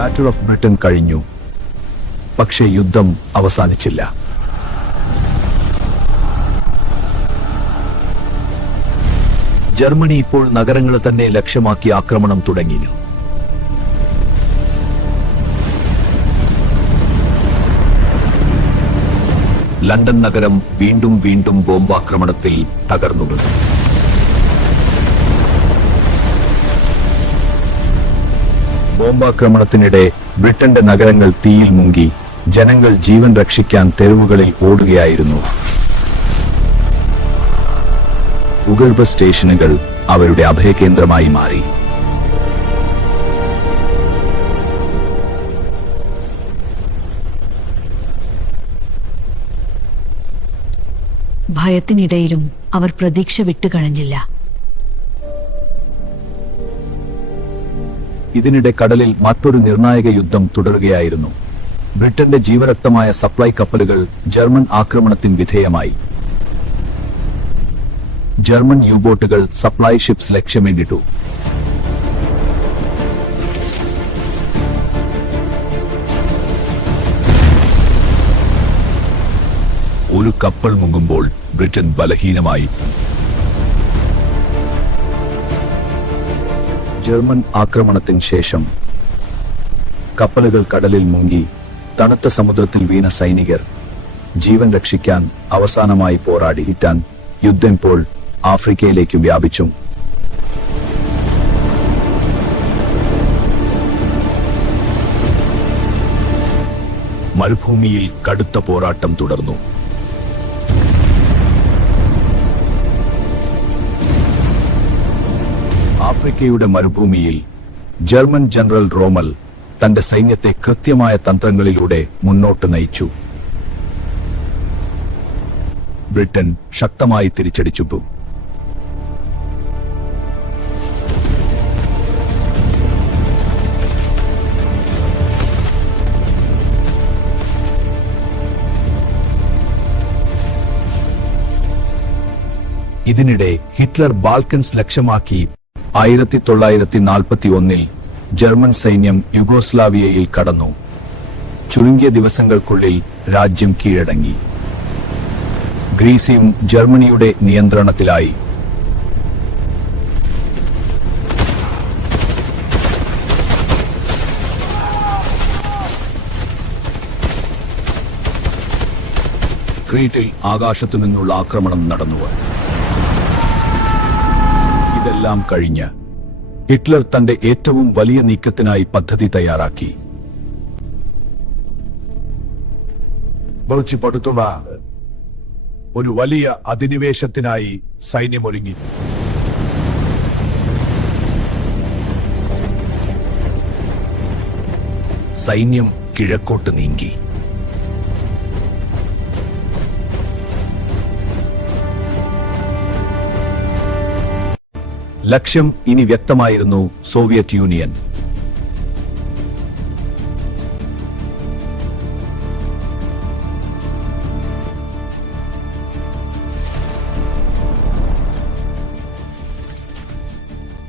Battle of Britain കഴിഞ്ഞു, പക്ഷേ യുദ്ധം അവസാനിച്ചില്ല. ജർമ്മനി ഇപ്പോൾ നഗരങ്ങൾ തന്നെ ലക്ഷ്യമാക്കി ആക്രമണം തുടങ്ങി. ലണ്ടൻ നഗരം വീണ്ടും വീണ്ടും ബോംബാക്രമണത്തിൽ തകർന്നു. ബോംബാക്രമണത്തിനിടെ ബ്രിട്ടന്റെ നഗരങ്ങൾ തീയിൽ മുങ്ങി. ജനങ്ങൾ ജീവൻ രക്ഷിക്കാൻ തെരുവുകളിൽ ഓടുകയായിരുന്നു. ഭൂഗർഭ സ്റ്റേഷനുകൾ അവരുടെ അഭയകേന്ദ്രമായി മാറി. ഭയത്തിനിടയിലും അവർ പ്രതീക്ഷ വിട്ടുകളഞ്ഞില്ല. ഇതിനിടെ കടലിൽ മറ്റൊരു നിർണായക യുദ്ധം തുടരുകയായിരുന്നു. ബ്രിട്ടന്റെ ജീവരക്തമായ സപ്ലൈ കപ്പലുകൾ ജർമ്മൻ ആക്രമണത്തിന് വിധേയമായി. ജർമ്മൻ യു-ബോട്ടുകൾ സപ്ലൈ ഷിപ്സ് ലക്ഷ്യമിട്ടു. ഒരു കപ്പൽ മുങ്ങുമ്പോൾ ബ്രിട്ടൻ ബലഹീനമായി. ജർമ്മൻ ആക്രമണത്തിന് ശേഷം കപ്പലുകൾ കടലിൽ മുങ്ങി. തണുത്ത സമുദ്രത്തിൽ വീണ സൈനികർ ജീവൻ രക്ഷിക്കാൻ അവസാനമായി പോരാടി. യുദ്ധം ഇപ്പോൾ ആഫ്രിക്കയിലേക്ക് വ്യാപിച്ചു. മരുഭൂമിയിൽ കടുത്ത പോരാട്ടം തുടർന്നു. ആഫ്രിക്കയുടെ മരുഭൂമിയിൽ ജർമ്മൻ ജനറൽ റോമൽ തന്റെ സൈന്യത്തെ കൃത്യമായ തന്ത്രങ്ങളിലൂടെ മുന്നോട്ട് നയിച്ചു. ബ്രിട്ടൻ ശക്തമായി തിരിച്ചടിച്ചു. ഇതിനിടെ ഹിറ്റ്ലർ ബാൽക്കൻസ് ലക്ഷ്യമാക്കി. 1941 ജർമ്മൻ സൈന്യം യുഗോസ്ലാവിയയിൽ കടന്നു. ചുരുങ്ങിയ ദിവസങ്ങൾക്കുള്ളിൽ രാജ്യം കീഴടങ്ങി. ഗ്രീസും ജർമ്മനിയുടെ നിയന്ത്രണത്തിലായി. ക്രീറ്റിൽ ആകാശത്തു നിന്നുള്ള ആക്രമണം നടന്നു. ഇതെല്ലാം കഴിഞ്ഞ് ഹിറ്റ്ലർ തന്റെ ഏറ്റവും വലിയ നീക്കത്തിനായി പദ്ധതി തയ്യാറാക്കി. ഒരു വലിയ അധിനിവേശത്തിനായി സൈന്യമൊരുങ്ങി. സൈന്യം കിഴക്കോട്ട് നീങ്ങി. ലക്ഷ്യം ഇനി വ്യക്തമായിരുന്നു: സോവിയറ്റ് യൂണിയൻ.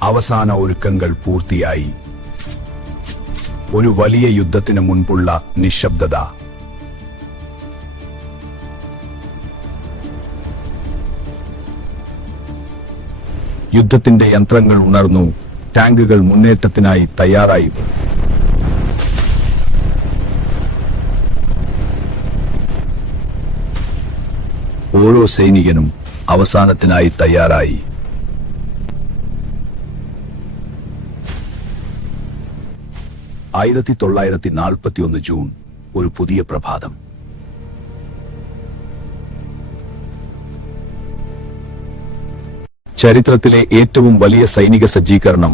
അവസാന ഒരുക്കങ്ങൾ പൂർത്തിയായി. ഒരു വലിയ യുദ്ധത്തിന് മുൻപുള്ള നിശബ്ദത. യുദ്ധത്തിന്റെ യന്ത്രങ്ങൾ ഉണർന്നു. ടാങ്കുകൾ മുന്നേറ്റത്തിനായി തയ്യാറായി. ഓരോ സൈനികനും അവസാനത്തിനായി തയ്യാറായി. 1941 ജൂൺ, ഒരു പുതിയ പ്രഭാതം. ചരിത്രത്തിലെ ഏറ്റവും വലിയ സൈനിക സജ്ജീകരണം.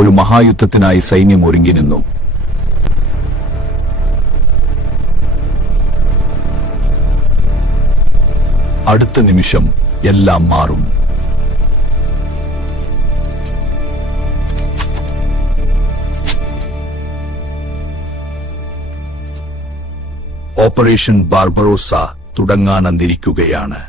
ഒരു മഹായുദ്ധത്തിനായി സൈന്യം ഒരുങ്ങി നിന്നു. അടുത്ത നിമിഷം എല്ലാം മാറും. Operation Barbarossa തുടങ്ങാനിരിക്കുകയാണ്.